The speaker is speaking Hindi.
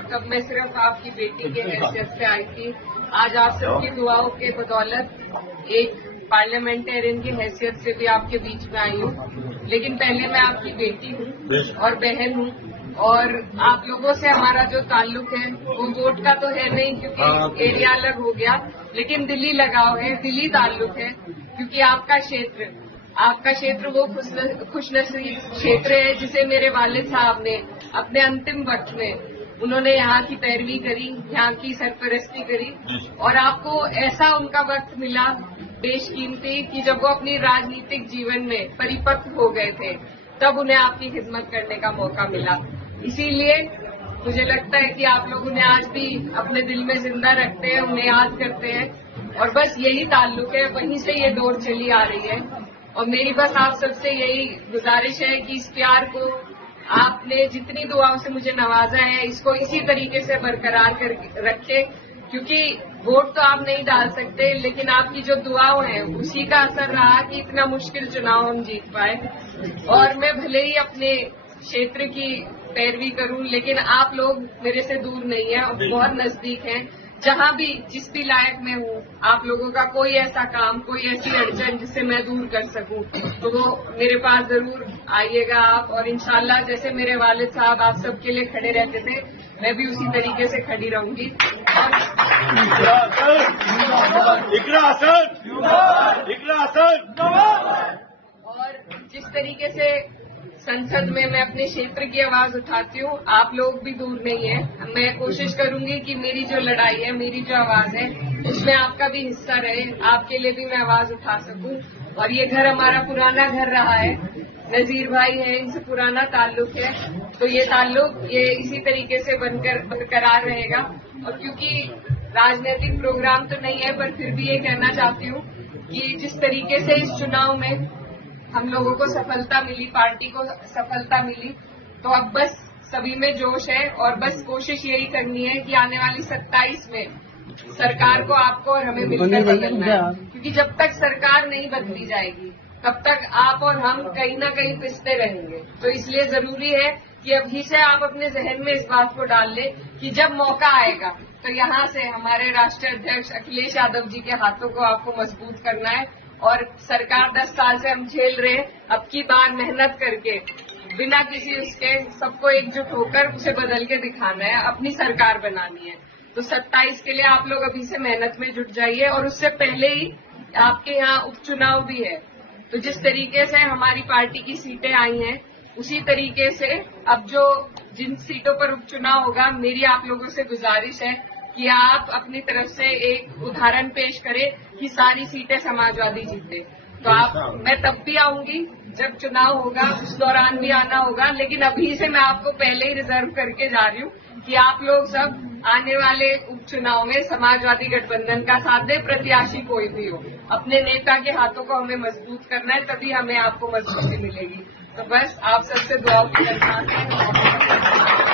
और तब मैं सिर्फ आपकी बेटी के हैसियत से आई थी। आज आप सबकी दुआओं के बदौलत एक पार्लियामेंटेरियन की हैसियत से भी आपके बीच में आई हूँ। लेकिन पहले मैं आपकी बेटी हूँ और बहन हूँ, और आप लोगों से हमारा जो ताल्लुक है वो वोट का तो है नहीं, क्योंकि एरिया अलग हो गया, लेकिन दिली लगाव है, दिली ताल्लुक है। क्योंकि आपका क्षेत्र वो खुशनसीब क्षेत्र है जिसे मेरे वालिद साहब ने अपने अंतिम वक्त में उन्होंने यहाँ की पैरवी करी, यहाँ की सरपरस्ती करी, और आपको ऐसा उनका वक्त मिला बेशकीमती कि जब वो अपनी राजनीतिक जीवन में परिपक्व हो गए थे तब उन्हें आपकी खिदमत करने का मौका मिला। इसीलिए मुझे लगता है कि आप लोग उन्हें आज भी अपने दिल में जिंदा रखते हैं, उन्हें याद करते हैं, और बस यही ताल्लुक है, वहीं से ये दौर चली आ रही है। और मेरी बस आप सबसे यही गुजारिश है कि इस प्यार को आपने जितनी दुआओं से मुझे नवाजा है इसको इसी तरीके से बरकरार कर रखे, क्योंकि वोट तो आप नहीं डाल सकते, लेकिन आपकी जो दुआओं हैं उसी का असर रहा कि इतना मुश्किल चुनाव हम जीत पाए। और मैं भले ही अपने क्षेत्र की पैरवी करूं, लेकिन आप लोग मेरे से दूर नहीं है और बहुत नजदीक हैं। जहां भी जिस भी लायक में हूं, आप लोगों का कोई ऐसा काम, कोई ऐसी अड़चन जिससे मैं दूर कर सकूं, तो वो मेरे पास जरूर आइएगा आप। और इंशाल्लाह जैसे मेरे वालिद साहब आप सबके लिए खड़े रहते थे, मैं भी उसी तरीके से खड़ी रहूंगी। और जिस तरीके से संसद में मैं अपने क्षेत्र की आवाज उठाती हूँ, आप लोग भी दूर नहीं है। मैं कोशिश करूंगी कि मेरी जो लड़ाई है, मेरी जो आवाज है, उसमें आपका भी हिस्सा रहे, आपके लिए भी मैं आवाज उठा सकूं। और ये घर हमारा पुराना घर रहा है, नजीर भाई है, इनसे पुराना ताल्लुक है, तो ये ताल्लुक ये इसी तरीके से बरकरार रहेगा। और क्योंकि राजनीतिक प्रोग्राम तो नहीं है, पर फिर भी ये कहना चाहती हूँ कि जिस तरीके से इस चुनाव में हम लोगों को सफलता मिली, पार्टी को सफलता मिली, तो अब बस सभी में जोश है और बस कोशिश यही करनी है कि आने वाली 27 में सरकार को आपको और हमें मिलकर बदलना है। क्योंकि जब तक सरकार नहीं बदली जाएगी तब तक आप और हम कहीं ना कहीं पिसते रहेंगे। तो इसलिए जरूरी है कि अभी से आप अपने जहन में इस बात को डाल लें कि जब मौका आएगा तो यहाँ से हमारे राष्ट्रीय अध्यक्ष अखिलेश यादव जी के हाथों को आपको मजबूत करना है। और सरकार 10 साल से हम झेल रहे हैं, अब की बार मेहनत करके बिना किसी उसके सबको एकजुट होकर उसे बदल के दिखाना है, अपनी सरकार बनानी है। तो 27 के लिए आप लोग अभी से मेहनत में जुट जाइए। और उससे पहले ही आपके यहाँ उपचुनाव भी है, तो जिस तरीके से हमारी पार्टी की सीटें आई हैं उसी तरीके से अब जो जिन सीटों पर उपचुनाव होगा, मेरी आप लोगों से गुजारिश है कि आप अपनी तरफ से एक उदाहरण पेश करें कि सारी सीटें समाजवादी जीते। तो मैं तब भी आऊंगी जब चुनाव होगा, उस दौरान भी आना होगा, लेकिन अभी से मैं आपको पहले ही रिजर्व करके जा रही हूँ कि आप लोग सब आने वाले उपचुनाव में समाजवादी गठबंधन का साथ दे, प्रत्याशी कोई भी हो। अपने नेता के हाथों को हमें मजबूत करना है, तभी हमें आपको मजबूती मिलेगी। तो बस आप सबसे दुआ की दरख्वास्त है।